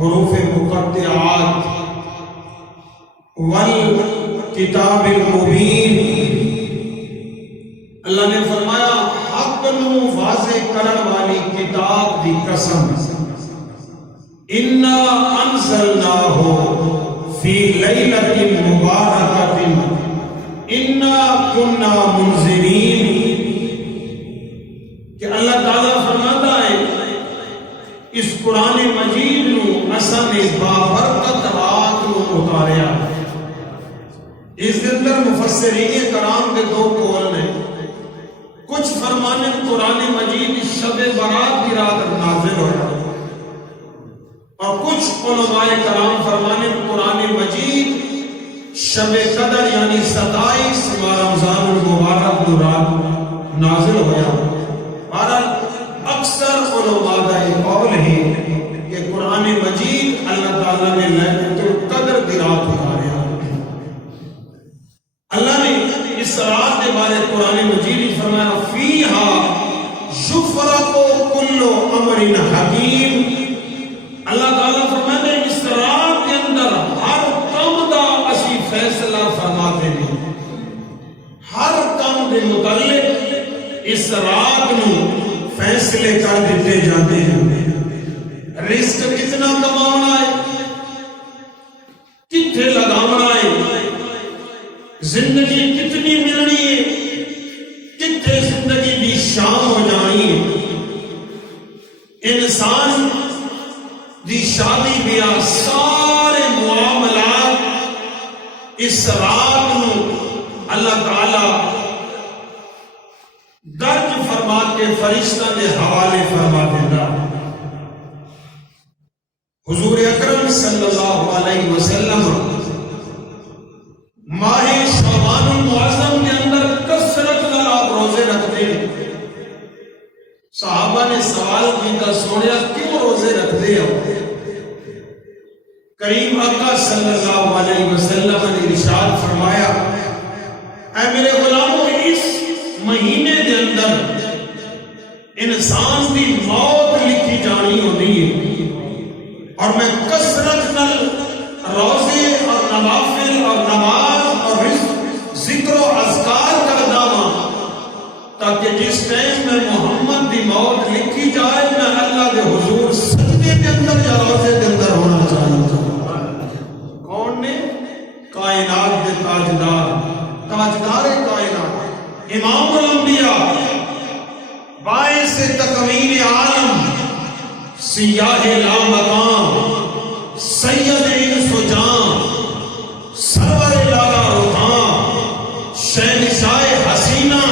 حروف مقطعات والکتاب المبین، اللہ نے فرمایا حق نو واضح کرن والی کتاب دی قسم، انا انزلناہ فی لیلۃ مبارکۃ انا کنا منذرین، کہ اللہ تعالیٰ فرماتا ہے اس قرآن مجید نو اساں نے بابرکت رات نو اتاریا۔ اس دن اندر مفسرین کرام کے دو قول نے، کچھ فرمانے قرآن مجید شب برات کی رات نازل ہوا، اور کچھ علماء کرام فرمانے قرآن مجید شب قدر یعنی 27 رمضان المبارک کی رات نازل ہوا۔ بہرحال اکثر علماء کا یہ قول ہے کہ قرآن مجید اللہ تعالیٰ نے لیلۃ القدر کی رات اتاریا۔ اللہ نے اس رات کے بارے قرآن مجید میں فرمایا فیہا یفرق کل امر حکیم، اللہ تعالیٰ فرماتے ہیں اس رات کے اندر ہر کام دا اسی فیصلہ فرماتے ہیں، ہر کام کے متعلق اس رات نو فیصلے کر دیتے جاتے ہیں۔ رزق کتنا کمانا ہے، کتنے لگانا ہے، زندگی کتنی ملنی ہے، کتنے زندگی بھی شام ہو جانی ہے، انسان دی شادی بیاہ سارے معاملات اس رات نو اللہ تعالی درج فرما کے فرشتہ کے حوالے فرما دیتا۔ حضور اکرم صلی اللہ علیہ وسلم ماہ شعبان المعظم کے اندر کثرت نال آپ روزے رکھتے ہیں۔ صحابہ نے سوال کیا سونیا کیوں روزے رکھتے ہو؟ کریم آقا صلی اللہ علیہ وسلم نے ارشاد فرمایا اے میرے غلاموں، اس مہینے کے اندر انسان کی موت لکھی جانی ہوتی ہے، اور میں کثرت نال روزے اور نوافل اور نماز اور ذکر و اذکار کردا ہاں، تاکہ جس ٹائم میں محمد کی موت لکھی جائے میں اللہ کے حضور سجدے کے اندر یا روزے کے اندر ہونا چاہتا ہوں۔ کون نے؟ کائنات کے تاجدار، تاجدار کائنات، امام الانبیاء، باعث تکوین عالم، سیاہ لامکان، سید انس و جان، سرور لالا رخان، شہنشاہ حسینہ،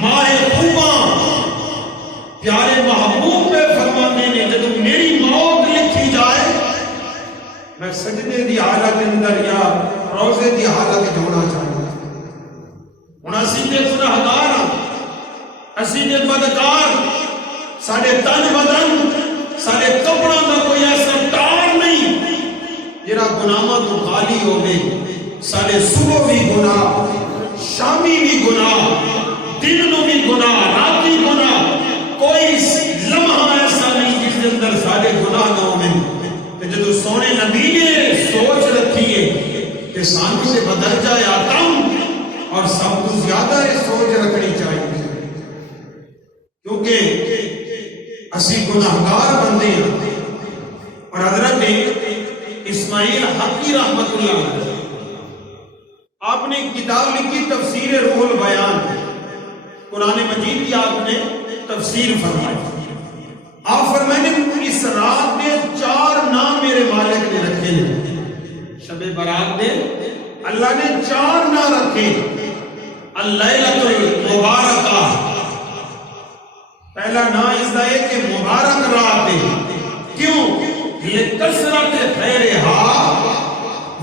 ماہ خوباں، پیارے محبوب پہ فرماتے ہیں جب میری موت لکھی جائے میں سجدے دی حالت اندر یا روزے دی حالت ہونا چاہتا ہوں۔ اسی دے گناہگار ہاں، اسی دے بدکار، سارے تن بدن سارے کپڑوں کا کوئی ایسا ٹار نہیں جڑا گناہاں تو خالی ہوگے۔ سارے صبح بھی گناہ، شامی بھی گناہ، دن نو بھی گناہ، راتی گناہ، کوئی لمحہ ایسا نہیں جس کے اندر سارے گناہ نہ ہوئے۔ کہ جدو سونے نبی نے سوچ رکھی ہے کہ سانو سے بدل جائے آتم، اور سب کو زیادہ یہ سوچ رکھنی چاہیے، کیونکہ اسی گناہگار بندے ہیں۔ اور حضرت اسماعیل حقی رحمت اللہ علیہ آپ نے کتاب لکھی تفسیر روح البیان، قرآن مجید کی آپ نے تفسیر فرمائی۔ آپ فرمائیں اس رات کے 4 نام میرے مالک نے رکھے ہیں، شب برات دے اللہ نے 4 نام رکھے۔ اللیلۃ المبارکہ، پہلا نام اس کا ہے کہ مبارک رات ہے، کیوں؟ لکثرت خیرہا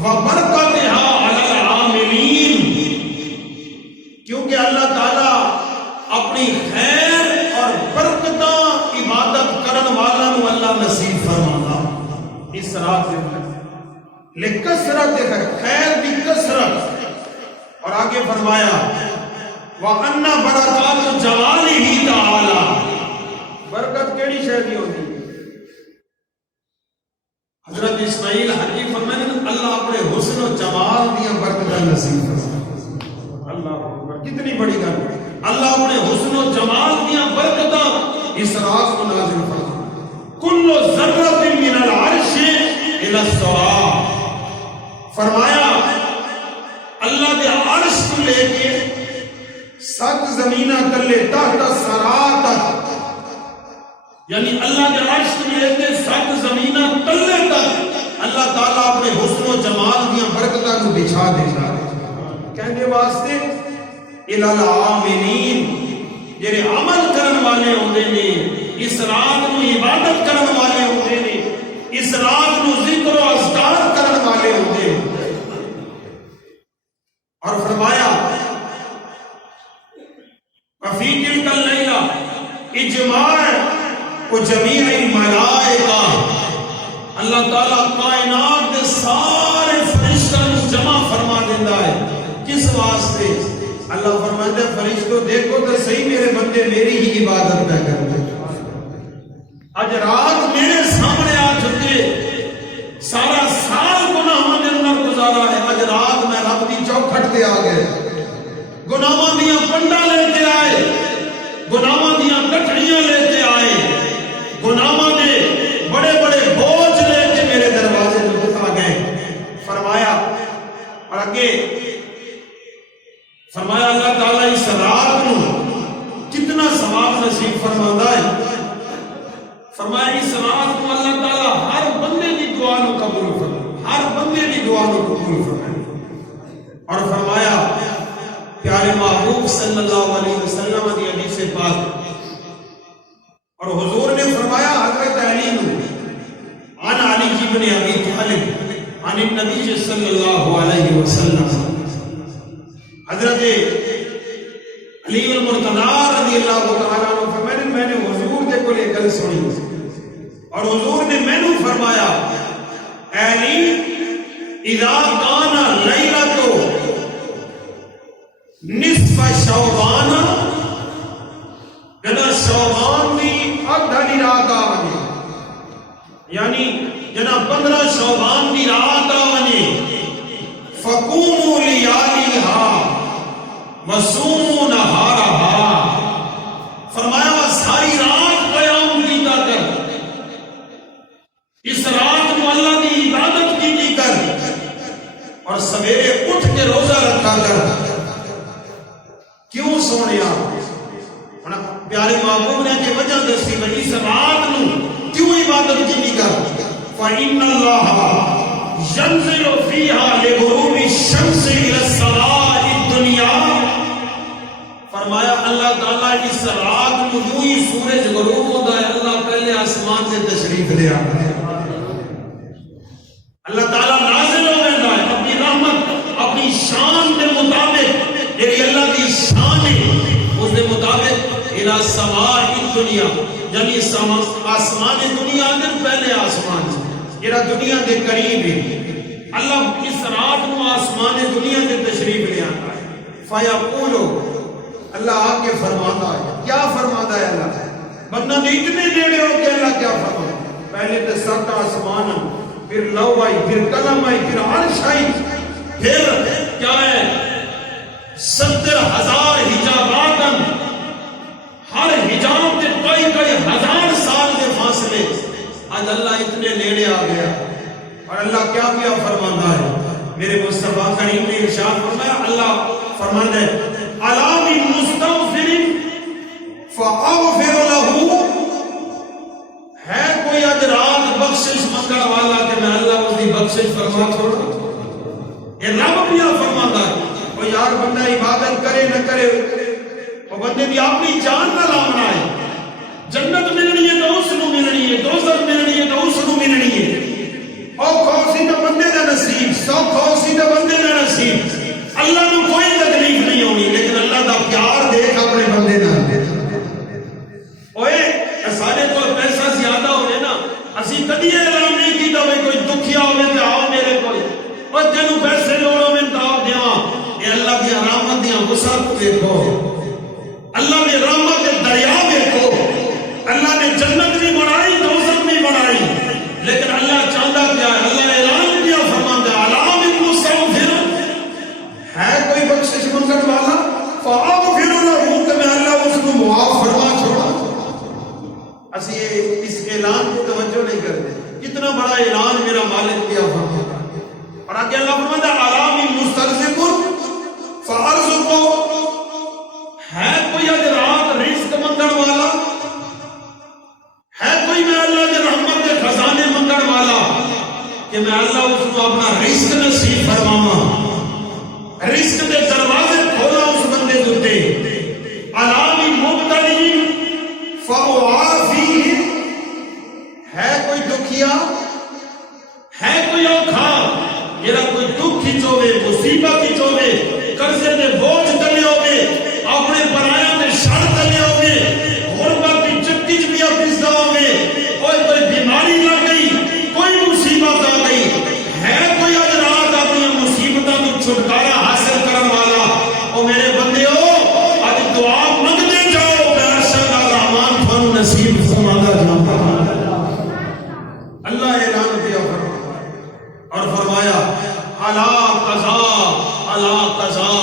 وبرکتہا علی العاملین، کیونکہ اللہ تعالیٰ اپنی خیر اور برکتاں عبادت کرن والا نو اللہ نصیب فرماتا اس رات میں۔ لکثرت خیر کی کثرت، اور آگے فرمایا وَأَنَّ بَرَكَاتُ جَوَالِهِ تَعَالَى، برکت کیڑی شے دی ہوندی؟ حضرت اسماعیل حجی فرمائے اللہ اپنے حسن و جمال دیا برکتاں نصیب فرمائے. اللہ اکبر، کتنی بڑی گل. اللہ اپنے حسن و جمال دیا برکتاں اس رات کو نازل فرمائے. کل ذرۃ من العرش الی السماء، فرمایا اللہ کے عرش کو لے کے 7 زمینہ تلے تحت الثرى تک، یعنی اللہ کے عرش کو لے کے 7 زمینہ تلے تک اللہ تعالیٰ اپنے حسن و جمال دیا برکتاں کو بچھا دیتا ہے. کہنے واسطے الی العاملین، جڑے عمل کرن والے ہوندے نے، اس رات کو عبادت کرن والے ہوندے نے، اس رات کو ذکر و اذکار کرن والے ہوندے نے. اور فرمایا فی تلک اللیلہ اجماع و جمیع الملائکہ، اللہ تعالیٰ کائنات کے سارے فرشتوں کو جمع فرما دیتا ہے. کس واسطے؟ اللہ فرماتا ہے فرشتوں دیکھو تو صحیح میرے بندے میری ہی عبادت نہ کرتے. آج رات میرے سامنے آ چکے، سارا سال گناہوں کے اندر گزارا ہے، آج رات میں رب کی چوکھٹ پہ آ گئے، گناہوں دیا پنڈا لے کے آئے، گناہوں دیا کٹڑیاں لے کے آئے، گناہوں دے بڑے بڑے بوجھ لے کے میرے دروازے پر آ گئے. فرمایا اور آگے فرمایا اللہ تعالیٰ اس رات کو کتنا ثواب نصیب فرماتا ہے. فرمایا اس رات کو اللہ تعالیٰ ہر بندے کی دعا کو قبول فرمائے، ہر بندے کی دعا کو قبول فرمائے. اور فرمایا پیارے محبوب صلی اللہ علیہ وسلم کی حدیث پاک، اور حضور نے فرمایا حضرت علی عن علی بن ابی طالب عن النبی صلی اللہ علیہ وسلم، حضرت علی المرتضی رضی اللہ تعالیٰ عنہ فرمایا میں نے حضور کے کول ایک گل سنی اور حضور نے میں نے فرمایا اے علی اذا کان لیلۃ نصف شعبان، جنا شعبان دی ادھی رات آ ونے، یعنی جنا 15 شعبان دی رات آ ونے، فقوموا لیالھا وصوموا نہارھا، فرمایا ساری رات قیام کیتا کر، اس رات کو اللہ کی عبادت کی کر، اور سویرے اٹھ کے روزہ رکھا کر. کیوں سونیا؟ پیارے محبوب نے کہ وجہ دسی میں اس رات نو کیوں عبادت کی کر. فإن اللہ ينزل فيها لغروب الشمس إلى السماء الدنيا، فرمایا اللہ تعالیٰ اس رات کو جو ہی سورج غروب ہوتا ہے اللہ پہلے آسمان سے تشریف لے آتا ہے، اللہ تعالیٰ نازل ہو گیا ہے اپنی رحمت اپنی شان کے مطابق، یعنی اللہ کی شان ہے اس کے مطابق الى السماء الدنیا، یعنی آسمان دنیا کے پہلے آسمان جڑا دنیا کے قریب ہے، اللہ اس رات کو آسمان دنیا کے تشریف لے آتا ہے. فیقول، اللہ آ کے فرماتا ہے. کیا فرماتا ہے اللہ؟ بندہ نے اتنے نیڑے ہو کے اللہ کیا فرماتا ہے؟ پہلے تو 7 آسمان، پھر لو آئی، پھر قلم آئی، پھر عرش آئی، پھر کیا ہے 70,000 حجابات، ہر حجاب کے کئی ہزار سال کے فاصلے. آج اللہ اتنے نیڑے آ گیا اور اللہ کیا فرماتا ہے؟ میرے مصطفیٰ کریم نے ارشاد فرمایا، اللہ فرماتا ہے الا من مستغفر فاغفر له، ہے کوئی آج رات بخشش منگنے والا کہ میں اللہ اس کی بخشش فرما چھوڑا. یہ رب بھی فرماتا ہے وہ یار بندہ عبادت کرے نہ کرے وہ بندے کی اپنی جان نہ لاؤنا ہے. جنت ملنی ہے تو اس کو ملنی ہے، دوزخ ملنی ہے تو اس کو ملنی ہے. اوکھا سی تو بندے کا نصیب، سوکھا سی تو بندے کا نصیب. اللہ کو کوئی تکلیف نہیں ہونی لیکن اللہ کا پیار دیکھ اپنے بندے کا. اوئے سارے کو پیسہ زیادہ ہوئے نا، اسی کدی اعلان نہیں کیتا ہوئے کوئی دکھیا ہوئے تو آؤ میرے کو، اور جنوں پیسے لوڑوں میں تو آؤ دیواں. یہ اللہ کی رحمت دیا وسعت دیکھو، اللہ نے رحمت کے دریا دیکھو. اللہ نے جنت بھی بنائی دوزخ بھی بنائی، لیکن اللہ چاہتا کیا ہے؟ میں اللہ اس کو اپنا رزق نصیب فرماواں، رزق دے دروازے کھولا اس بندے دے علامی مبتلین فَأُعَافِيهِ۔ ہے کوئی دکھیا، ہے کوئی اوکھا، میرا کوئی دکھ ہی چوے، مصیبت ہی چوے، قرضے دے بوجھ تلے ہوگے، اپنے پرایاں دے شر تلے ہوگے، غربت کی چکی چ بھی اپسدا ہوگے، کوئی بیماری لگ گئی، کوئی مصیبت آ گئی، ہے کوئی اج رات اپنی مصیبتوں تو چھٹکارا حاصل کرن والا، او میرے بندیو اج دعا منگتے جاؤ، بے شک الرحمن تھانوں نصیب فرماتا جاتا۔ اللہ اعلان کیا اور فرمایا الا قضا الا قضا،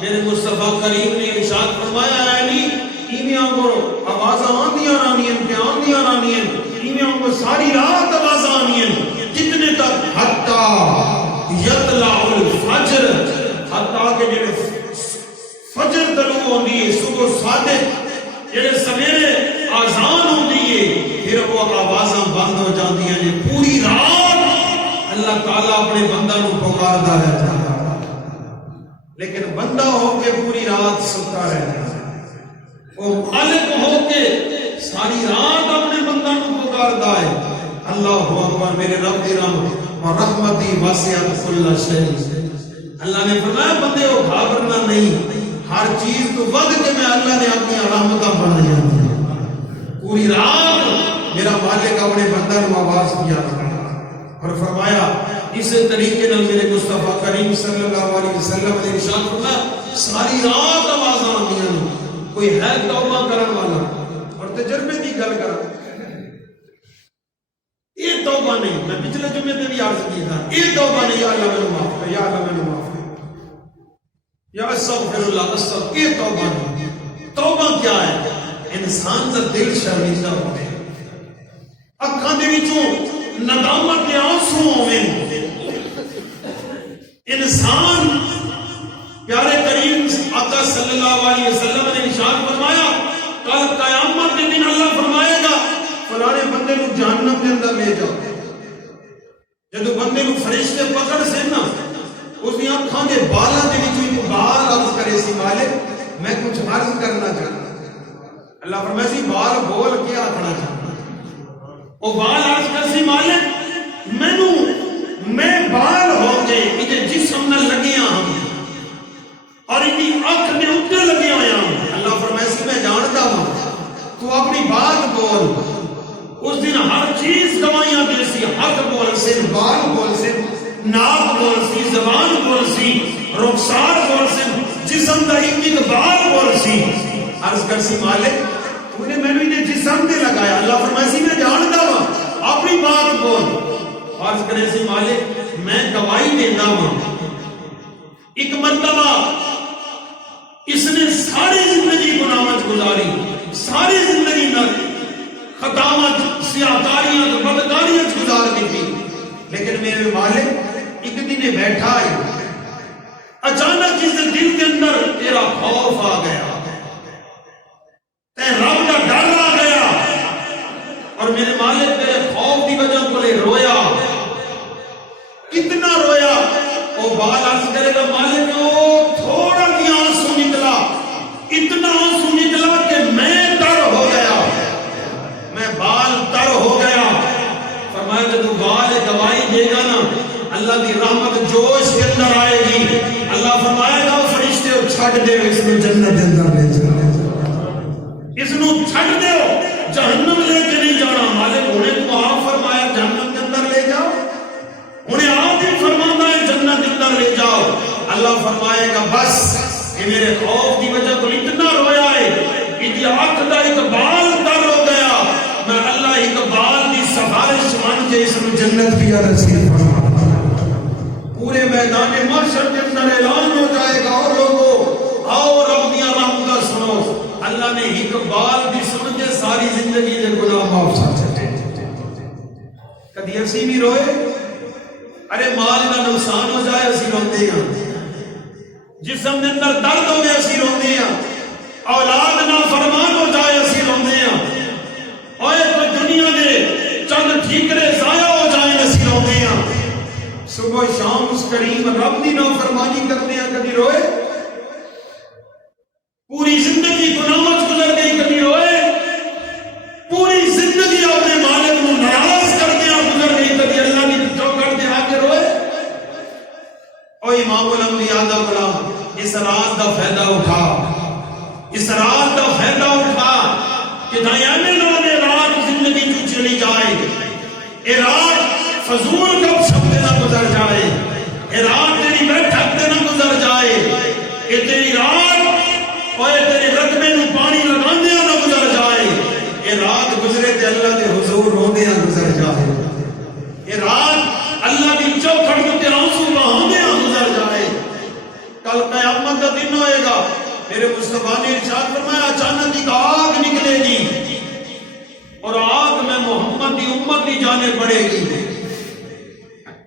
میرے مصطفیٰ کریم نے ارشاد فرمایا ہے نہیں ایویں آگو آوازاں آندیاں رہنیاں تے آندیاں رہنیاں، ایویں آگو ساری رات آوازاں آنیاں کتنے تک حتی یطلع الفجر، حتی کہ جڑے فجر طلوع ہوندی ہے، صبح صادق جڑے سویرے آذان ہوندی ہے، پھر وہ آوازاں بند ہو جاندیاں نے، پوری رات اللہ تعالیٰ اپنے بندہ نو پکاردا رہتا ہے، لیکن بندہ ہو کے پوری رات ستا رہتا ہے، وہ مالک ہو کے ساری رات اپنے بندہ نو پکاردا ہے۔ اللہ اکبر، میرے رب دی رحمت اور رحمتی واسعت کل شیء۔ اللہ نے فرمایا بندے ہو گھبرنا نہیں، ہر چیز تو ود کے میں اللہ نے اپنی رحمتاں بنائی ہیں، پوری رات میرا مالک اپنے بندہ نو آواز کیا اور فرمایا اسی طریقے نال میرے مصطفیٰ کریم صلی اللہ علیہ وسلم نے ارشاد فرمایا ساری رات آوازاں آندیاں نے، کوئی ہے توبہ کرن والا؟ اور تجربے دی گل کراں، یہ توبہ نہیں، میں پچھلے جمعے تے بھی عرض کیا تھا، یہ توبہ نہیں یا اللہ مینوں معاف کر، یا اللہ مینوں معاف کر، یا استغفر اللہ استغفر، یہ توبہ نہیں۔ توبہ کیا ہے؟ انسان دا دل شرمندہ ہوے، اکھاں دے وچوں ندامت کے آنسو ہوئے، انسان پیارے کریم آقا صلی اللہ علیہ وسلم نے ارشاد فرمایا کل قیامت کے دن اللہ فرمائے گا فلانے بندے کو جہنم کے اندر لے جاؤ، جدو بندے کو فرشتے پکڑ سے نا اس نے اکھاں دے بالاں دے وچوں ایک بال عرض کرے سی مالک میں کچھ عرض کرنا چاہتا، اللہ فرمائے سی بال بول کیا آکھنا چاہتا، وہ بال عرض کر سی مالک میں بال ہو کے یہ جسم نہ لگیا ہوں اور اتنی اکھ نے اتنے لگیا ہویا ہوں، اللہ فرمائے سی میں جانتا ہوں تو اپنی بات بول، اس دن ہر چیز گوائیاں دے سی، حق بول سی، بال بول سی، ناک بول سی، زبان بول سی، رخسار بول سی، جسم دا ایک بال بول سی، عرض کر سی مالک تو نے میں نے جسم دے لگایا، اللہ فرمائے سی میں جانتا ہوں اپنی بات بول، عرض کرے سی مالک میں گواہی دینا ہوں ایک مرتبہ اس نے ساری زندگی گناہت گزاری، ساری زندگی نہ خطاوت سیاکاریاں بدکاریاں گزار دی تھی، لیکن میرے مالک ایک دن بیٹھا ہے اچانک اس دل کے اندر تیرا خوف آ گیا، تے رب کا ڈر آ گیا اور میرے مالک تیرے خوف کی وجہ کو لے رویا، کتنا رویا، وہ بال عرض کرے گا مالک وہ تھوڑا بھی آنسو نکلا، اتنا آنسو نکلا کہ میں تر ہو گیا، میں بال تر ہو گیا، فرمایا کہ تو بال گواہی دے گا نا اللہ کی رحمت جوش کے اندر آئے گی، اللہ فرمائے گا فرشتے اور چھٹ دے اس نے جنت کے اندر لے جانا، اس نو چھٹ دے جہنم لے کے نہیں جانا، مالک انہیں تو آپ فرمایا جہنم کے اندر لے جاؤ، انہیں آپ ہی فرمانا ہے جنت کے اندر لے جاؤ، اللہ فرمائے گا بس کہ میرے خوف کی وجہ کو اتنا رویا ہے اتنی آنکھ کا اقبال تر ہو گیا، میں اللہ اقبال کی سفارش مان کے اس نے جنت کی نصیب فرما، پورے میدان محشر کے اندر اعلان ہو جائے گا اور لوگوں آؤ رب دیا رحمتہ سنو، اللہ نے اقبال کی سمجھے ساری زندگی دے گناہ معاف سکتے، کدی اسی بھی روئے، ارے مال کا نقصان ہو جائے اسی روتے ہیں، جسم کے اندر درد ہو گئے اسی روتے ہیں، اولاد نہ فرمان ہو جائے اسی روتے ہیں، اور دنیا دے چند ٹھیکرے ضائع ہو جائیں اسی روتے ہیں، کریم رب دی نافرمانی کرنے کبھی روئے؟ پوری زندگی گناہوں وچ گزر گئی کبھی روئے؟ پوری زندگی اپنے مالک کو ناراض کرتے گزر گئی کبھی اللہ کی چوکھٹ دے آگے روئے؟ او امام الانبیاء دا غلام اس رات دا فائدہ اٹھا، اس رات دا فائدہ اٹھا کہ دایانے نے رات زندگی جو چلی جائے، اے رات فضول کب شب نہ گزر جائے، اے رات تیری بیٹھک نہ گزر جائے، اے تیری رات اور تیرے رقبے نو پانی لگاندے نہ گزر جائے، اے رات گزرے تے اللہ دے حضور روندے گزر جائے، اے رات اللہ دی چوکھٹ تے آنسو بہاندے گزر جائے۔ کل قیامت کا دن ہوئے گا، میرے مصطفیٰ نے ارشاد فرمایا اچانک ایک آگ نکلے گی اور آگ میں محمد کی امت کی جانب بڑھے گی۔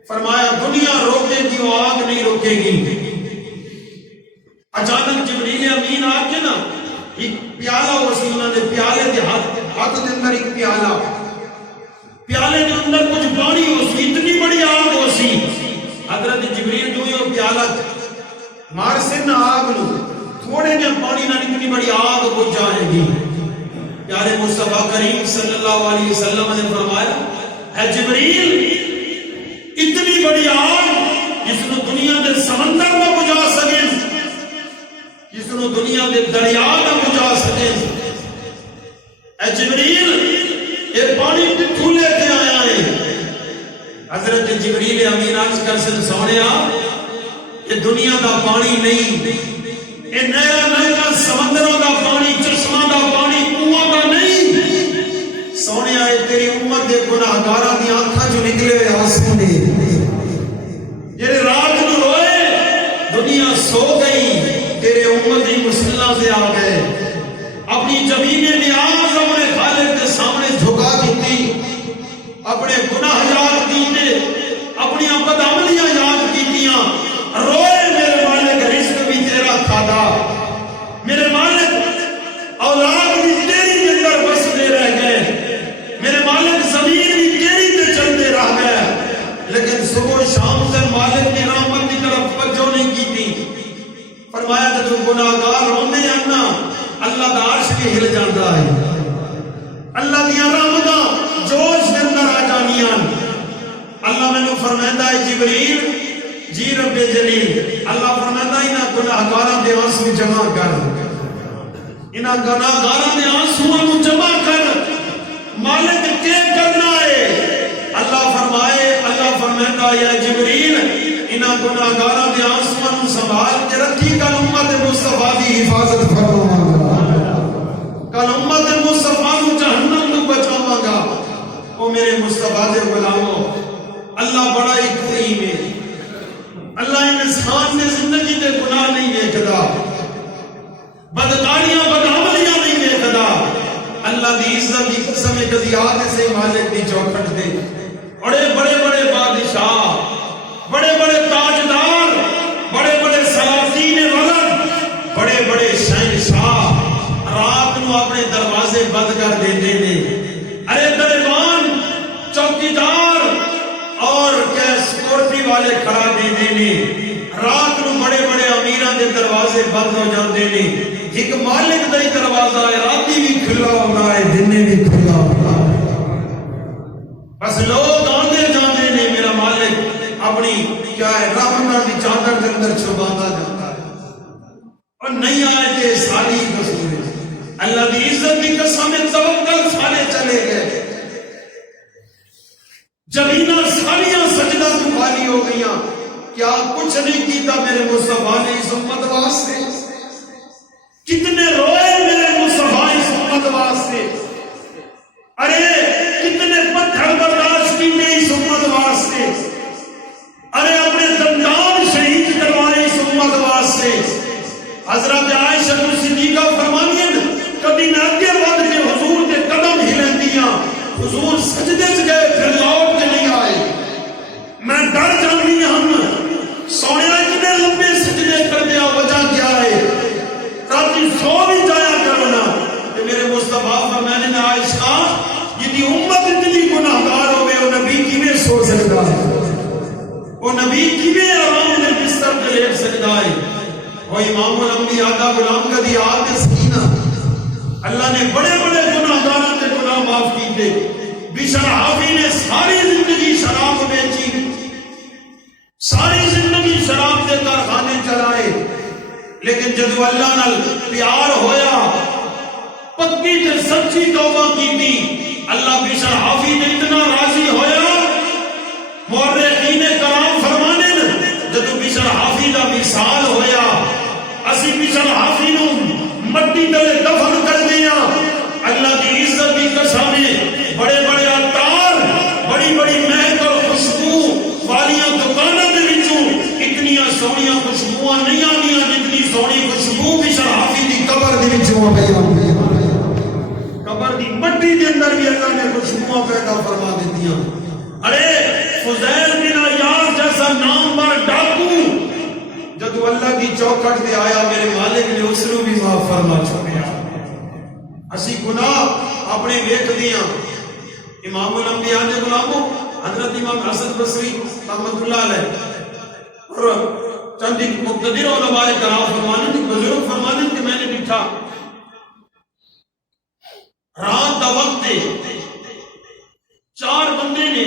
فرمایا دنیا روکے گی وہ آگ نہیں روکے گی۔ اچانک جبریل امین آ کے نا ایک پیالہ وصول نے پیالے دے ہاتھ دے اندر ایک پیالے دے اندر کچھ پانی ہو سی، اتنی بڑی آگ ہو سی۔ حضرت جبریل جو یہ پیالہ مار سے نہ آگ نو تھوڑے جے پانی نہ اتنی بڑی آگ بجھ جائے گی۔ پیارے مصطفیٰ کریم صلی اللہ علیہ وسلم نے فرمایا اے جبریل اتنی بڑی آگ جس نے دنیا دے سمندر نہ بجھا سکے، جس نے دنیا دے دریا نہ بجھا سکے، اے جبریل یہ پانی کتھوں لے کے آیا ہے؟ حضرت جبریل امین عرض کر سن سونیا یہ دنیا دا پانی نہیں، یہ نیا نیا سمندروں دا پانی، چشمہ دا پانی، کنواں دا نہیں، سونیا یہ تیری امت دے گناہگاراں دی آنکھاں جو نکلے ہوئے آنسو نے، جڑے رات نو روئے دنیا سو گئی، تیرے امت دی مصلہ سے آ گئے، اپنی زمین نیاز اپنے خالق کے سامنے جھکا دیتی، اپنے گناہ یاد کیتے، اپنی بدعملیاں یاد کیتیاں، روئے میرے مالک رزق بھی تیرا کھادا، میرے مالک اولاد بھی تیری اندر بستے رہ گئے، میرے مالک زمین بھی تیری تے چلتے رہ گئے، لیکن صبح شام سے مالک کی رحمت کی طرف توجہ نہیں کی تھی۔ فرمایا کہ جو گناہگار روندے ہیں نا اللہ دا عرش بھی ہل جاتا ہے، اللہ دی رحمتاں جوش کے اندر آ جانیاں۔ اللہ میں نے فرمایا ہے جبریل جی رب جلیل، اللہ فرماتا ہے انہاں گناہگاراں دے آنسو جمع کر، انہاں گناہگاراں دے آنسو جمع کر، مالک کیا کرنا ہے؟ اللہ فرماتا ہے یا جبریل انہاں گناہگاراں دے آنسو سنبھال کے رکھی، کل امت مصطفیٰ دی حفاظت فرماواں گا، کل امت مصطفیٰ کو جہنم تو بچاواں گا۔ او میرے مصطفیٰ دے غلاموں، اللہ بڑا ہی کریم ہے، اللہ انسان نے زندگی دے گناہ نہیں دیکھتا، بدکاریاں بدعملیاں نہیں دیکھتا، اللہ دی عزت دی قسم کدی آتے سے مالک دی چوکھٹ دے، بڑے بڑے بڑے بادشاہ، بڑے بڑے تاجدار، بڑے بڑے سلاطین ولد، بڑے بڑے شہنشاہ رات نو اپنے دروازے بند کر دیتے ہیں، ارے دربان چوکیدار اور سیکورٹی والے کھڑا دیتے ہیں، رات نو بڑے بڑے امیراں دے دروازے بند ہو جاندے نے، ایک مالک دا ہی دروازہ ہے، راتی بھی کھلا ہونا ہے دن بھی کھلا ہونا ہے، بس لوگ آندے جاندے نے، میرا مالک اپنی کیا ہے رحمت دی چادر کے اندر چھپاتا جاتا ہے، اور نہیں آئے تھے ساری قصور اللہ دی عزت دی قسم توکل سارے چلے گئے، زمیناں ساریاں سجدہ تو خالی ہو گئیاں، کیا کچھ نہیں کیتا میرے مصطفیٰ نے اس امت واسطے؟ کتنے روئے میرے مصطفیٰ اس امت واسطے؟ ارے کتنے پتھر برداشت کیتے اس امت واسطے؟ ارے اپنے دندان شہید کروائے اس امت واسطے۔ حضرت عائشہ صدیقہ فرمانی ہیں کبھی نہ آگے بڑھ کے حضور کے قدم ہلیں دیاں، حضور سجدے سے گئے پھر لوٹ کے نہیں آئے، میں ڈر جاننی ہم سونے اتنے لمبے سجدے کر دیا، وجہ کیا ہے؟ راتی سو بھی جایا کرنا، کہ میرے مصطفیٰ فرمانے میں عائشہ یہ دی امت اتنی گناہگار ہوئے اور نبی کی میں سو سکتا ہے، وہ نبی کیویں آرام دے بستر تے لیٹ سکدا ہے؟ وہ امام الانبیاء دا غلام کدی آ کے سکینہ اللہ نے بڑے بڑے گناہگاراں دے گناہ معاف کیتے. بشر حافی نے ساری زندگی شراب بیچی، ساری زندگی شراب دے کارخانے چلائے، لیکن جدو اللہ نال پیار ہویا، پکی تے سچی توبہ کیتی، اللہ بشر حافی نے اتنا راضی ہویا. مورخین کرام فرمانے جدو بشر حافی دا وصال ہویا، اسی بشر حافی نو مٹی تلے دفن کر دیا. اللہ کی عزت کی قسم بڑے بڑے عطار، بڑی بڑی مہک اور خوشبو والیاں دکانوں کے وچوں اتنی سونیاں خوشبوواں نہیں آنیاں جتنی سونی خوشبو بشر حافی دی قبر دے وچوں آ گئی. قبر دی مٹی دے اندر بھی اللہ نے خوشبوواں پیدا فرما دتیاں. ارے فضیل بن عیاض جیسا نامور ڈاکو جدو اللہ کی چوکھٹ تے آیا، میرے مالک نے اس نو بھی معاف فرما چھوڑیا. اسی گناہ اپنے ویکھ دیاں. امام الانبیاء دے غلاموں حضرت امام حسن بصری رحمۃ اللہ علیہ اور چند مقتدر علماء کرام فرمانے تھے، بزرگ فرمانے کہ میں نے بٹھا رات دا وقت ہے، 4 بندے نے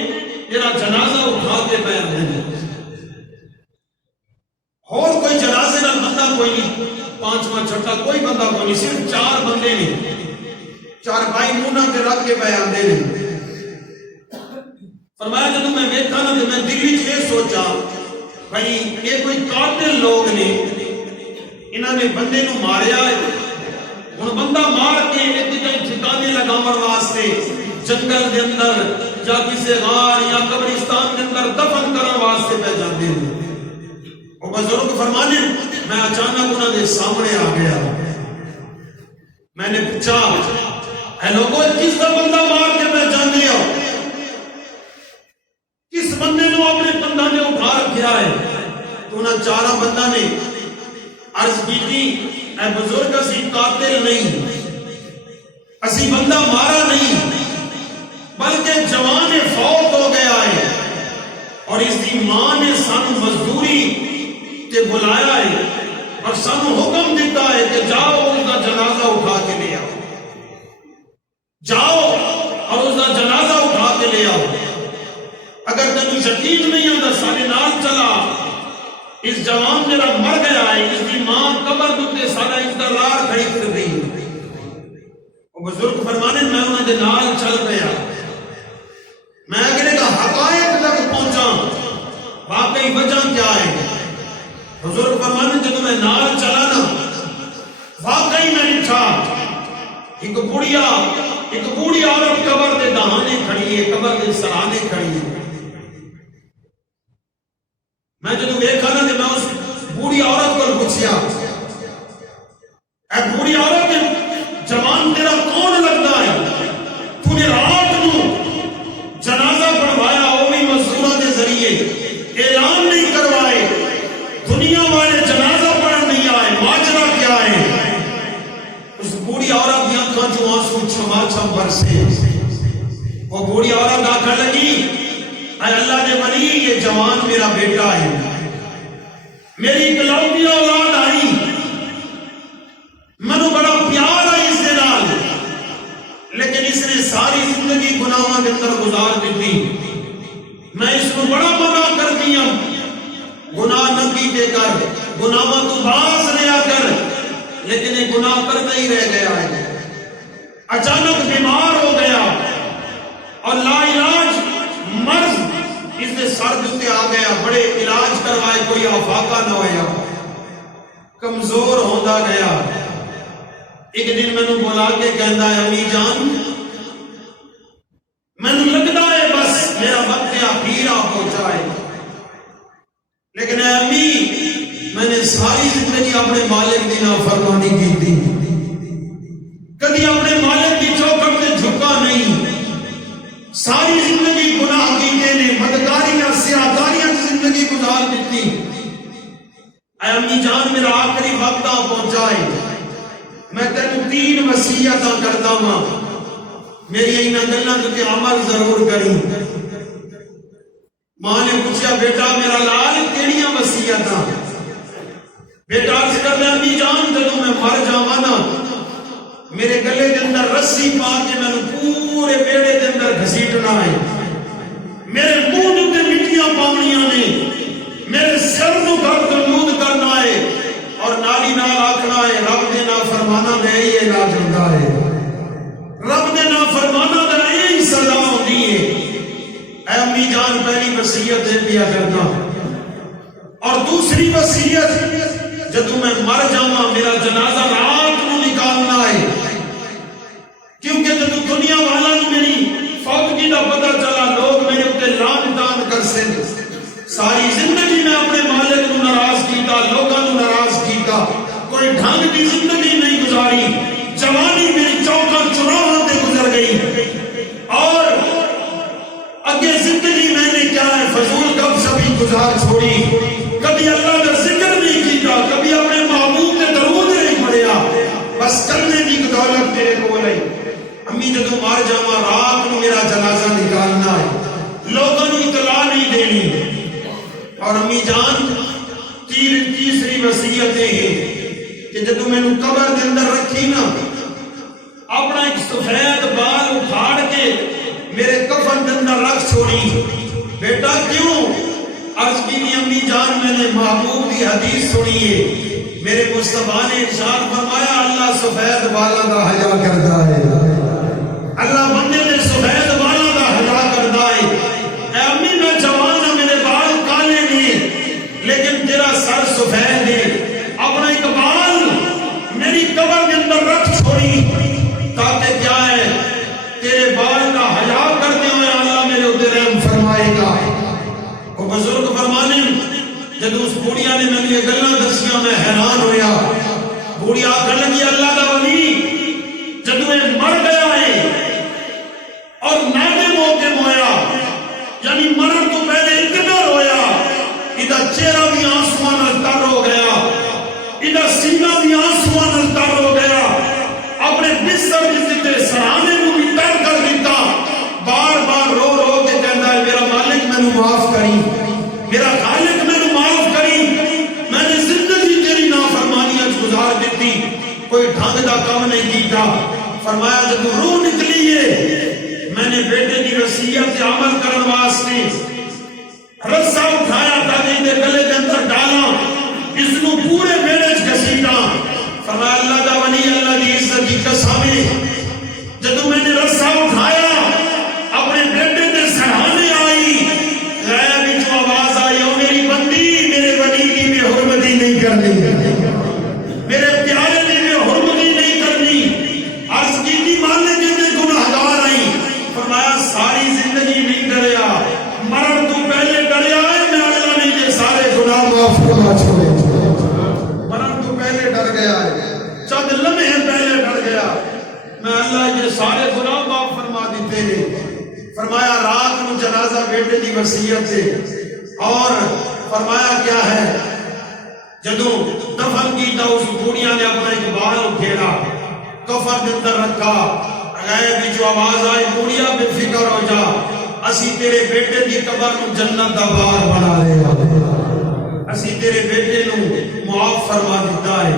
میرا جنازہ اٹھا کے بیان دے اور کوئی جنازے نہ بندہ کوئی نہیں، 5واں چھٹا کوئی بندہ کوئی نہیں، صرف 4 بندے نے 4 بھائی منہ تے رکھ کے بیان دے رہے. فرمایا جب میں دیکھا نا تو میں دل وچ یہ سوچا بھائی یہ کوئی قاتل لوگ نے، انہاں نے بندے نو ماریا ہے. ہن بندہ مار کے ایک جگہ ٹھکانے لگاون واسطے جنگل دے اندر یا کسی غار یا قبرستان دے اندر دفن کرن واسطے پہ جاندے ہیں. وہ بزرگ فرمانے میں اچانک انہاں دے سامنے آ گیا. میں نے پوچھا اے لوگوں کس کا بندہ مار کے پہ جاندے ہو؟ کس بندے نو اپنے کندھاں تے اٹھا رکھیا ہے؟ تو انہاں 4 بندہ نے عرض کی اے بزرگ اسی قاتل نہیں، اسی بندہ مارا نہیں، بلکہ جوان فوت ہو گیا ہے اور اس دی ماں نے سانو مزدوری تے بلایا ہے اور سانو حکم دیتا ہے کہ جاؤ اس کا جنازہ اٹھا کے لے آؤ، جاؤ اور اس کا جنازہ اٹھا کے لے آؤ. اگر تینوں یقین نہیں آتا سارے نال چلا، اس جوان میرا مر گیا ہے، اس کی ماں قبر دے سارا انتظار کھڑی کر رہی. وہ بزرگ فرمانے میں انہوں نے نال چل گیا، میں اگلے کا حقائق تک پہنچا واقعی وجہ کیا ہے. بزرگ فرمانے جب میں نال چلا نا واقعی میں لکھا ایک بوڑھی عورت قبر دے دہانے کھڑی ہے، قبر دے سرانے کھڑی ہے. میں جدو دیکھا نا کہ میں اس بوڑھی عورت کو پوچھیا اے بوڑھی عورت جوان تیرا کون لگتا ہے؟ تو نے رات نو جنازہ پڑھوایا وہ بھی مزدوراں دے ذریعے، اعلان نہیں کروائے، دنیا والے جنازہ پڑھن نہیں آئے، ماجرا کیا ہے؟ اس بوڑھی عورت کی آنکھاں جو آنسو چھما چھم برسے. وہ بوڑھی عورت آنکھیں لگی اے اللہ نے ولی یہ جوان میرا بیٹا ہے، میری اکلوتی اولاد آئی، منو بڑا پیار ہے اس کے نال، لیکن اس نے ساری زندگی گناہاں کے اندر گزار دیتی. میں اس کو بڑا منع کر دیا گناہ نہ کیتے کر، گناہاں تو باز لیا کر، لیکن یہ گناہ کرتا ہی رہ گیا ہے. اچانک بیمار ہو گیا اور لا علاج مرض اس نے سر دے آ گیا، بڑے علاج کروائے کوئی افاقہ نہ ہویا، کمزور ہوتا گیا. ایک دن میں نے بلا کے کہندا ہے امی جان میں نے لگتا ہے بس میرا وقت اخیر آ پہنچا ہے، لیکن اے امی میں نے ساری زندگی اپنے مالک دی نافرمانی کی تھی، کبھی اپنے مالک کی چوکھٹ سے جھکا نہیں، ساری زندگی گناہ کیتے نے، بدکاریاں سیاہکاریاں زندگی گزار دیتی. اے امی جان میرا آخری وقت آ پہنچا ہے، میں تینوں 3 وصیتاں کرتا ہوں، میری انہاں گلاں تے عمل ضرور کری. ماں نے پوچھا بیٹا میرا لال کیڑیاں وصیتاں؟ بیٹا عرض کردا امی جان جدوں میں مر جاواں نا میرے گلے دے اندر رسی پا کے میں پورے بیڑے دے اندر گھسیٹنا ہے، میرے منہ تے مٹیاں پاونیاں نے، میرے سر نو گردنود کرنا ہے اور نالی نال آکھنا ہے رب دے نافرماناں دے یہ علاج ہوندا ہے، رب دے نافرماناں دا یہ سزا ہوندی ہے۔ اے امی جان پہلی وصیت دے دیا کرنا، اور دوسری وصیت جدوں میں مر جاواں میرا جنازہ رات نو نکالنا ہے، کیونکہ جدوں دنیا والا نو میری فوتگی دا پتہ چلا لوگ میرے اوتے لعن تان کرسے، ساری زندگی میں اپنے مالک نو ناراض کیتا، لوگاں نو ناراض کیتا، کوئی ڈھنگ دی زندگی نہیں گزاری، جوانی میری چوکاں چوراہاں تے گزر گئی، اور اگے زندگی میں نے کیا ہے فضول گپ شپی گزار چھوڑی، کبھی اللہ کا ذکر نہیں کیتا، کبھی اپنے محبوب نے درود نہیں پڑھیا، بس کرنے کی دولت میرے کو نہیں۔ امی جدوں مر جاواں رات نو میرا جنازہ نکالنا ہے، لوگوں نے اطلاع نہیں دینی، اور امی جان تیسری وصیت یہ ہے کہ جدوں میں قبر دے اندر رکھی نا اپنا ایک سفید بال اکھاڑ کے میرے کفن دے اندر رکھ چھوڑی۔ بیٹا کیوں؟ عرض کی امی جان میں نے محبوب کی حدیث سنی ہے، میرے مصطفیٰ نے ارشاد فرمایا اللہ سفید بالاں دا حیا کردا ہے، اللہ بندے دے سفید بالاں دا حیا کردا ہے۔ اے امی میں جوان ہوں میرے بال کالے نہیں لیکن تیرا سر سفید ہے، اپنا ایک بال میری قبر کے اندر رکھ چھوڑی تاکہ کیا ہے تیرے بال کا حیا کرتے ہوئے اللہ میرے اوپر رحم فرمائے گا۔ وہ بزرگ فرمانے جب اس بوڑھیا نے میں یہ گلاں دسیاں میں حیران ہویا، بوڑھیا آکھن لگی اللہ دا ولی جب میں مر گیا ہے اور نادم ہو کے مویا، یعنی مرن تو پہلے اتنا رویا، ادھر چہرہ بھی آنسواں نال تر ہو گیا، ادھر سینہ بھی آنسواں نال تر ہو گیا، اپنے بستر کے سرانے کو بھی تر کر دیتا، بار بار رو رو کے کہتا ہے میرا مالک میں نے معاف کری، میرا خالق میں نے معاف کری، میں نے زندگی تیری نافرمانیاں گزار دیتی، کوئی ڈھنگ دا کام نہیں کیتا۔ فرمایا جب روح نکلی ہے میں نے بیٹے کی وصیت سے عمل کرن واسطے رسا اٹھایا تاکہ دے گلے کے اندر ڈالا، اس نو پورے بیڑے گھسیٹا۔ فرمایا اللہ دا ولی اللہ دی عزت کی قسم جب میں نے رسا اٹھایا اپنے بیٹے کے سرحانے آئی، غیب وچ آواز آئی او میری بندی میرے ولی کی بے حرمتی نہیں کرنی، میرے پیارے کی بے حرمتی نہیں کرنی۔ عرض کی تھی ماننے کے میں گناہگار آئی، فرمایا ساری زندگی نہیں ڈریا، مرن تو پہلے ڈریا ہے، میں اللہ نے یہ سارے گناہ معاف کرنا چھوڑے، مرن تو پہلے ڈر گیا ہے، چند لمحے پہلے ڈر گیا، میں اللہ یہ سارے گناہ معاف فرما دیتے ہیں۔ فرمایا رات نو جنازہ بیٹے کی وصیت سے، اور فرمایا کیا ہے جدوں دفن کیتا اس بوڑھیا نے اپنا ایک بال اٹھیڑا کفن کے اندر رکھا، غیب جو آواز آئی بوڑھیا بے فکر ہو جا، اسی تیرے بیٹے کی قبر نو جنت دا باغ بنا لے گا، اسی تیرے بیٹے نو معاف فرما دیتا ہے۔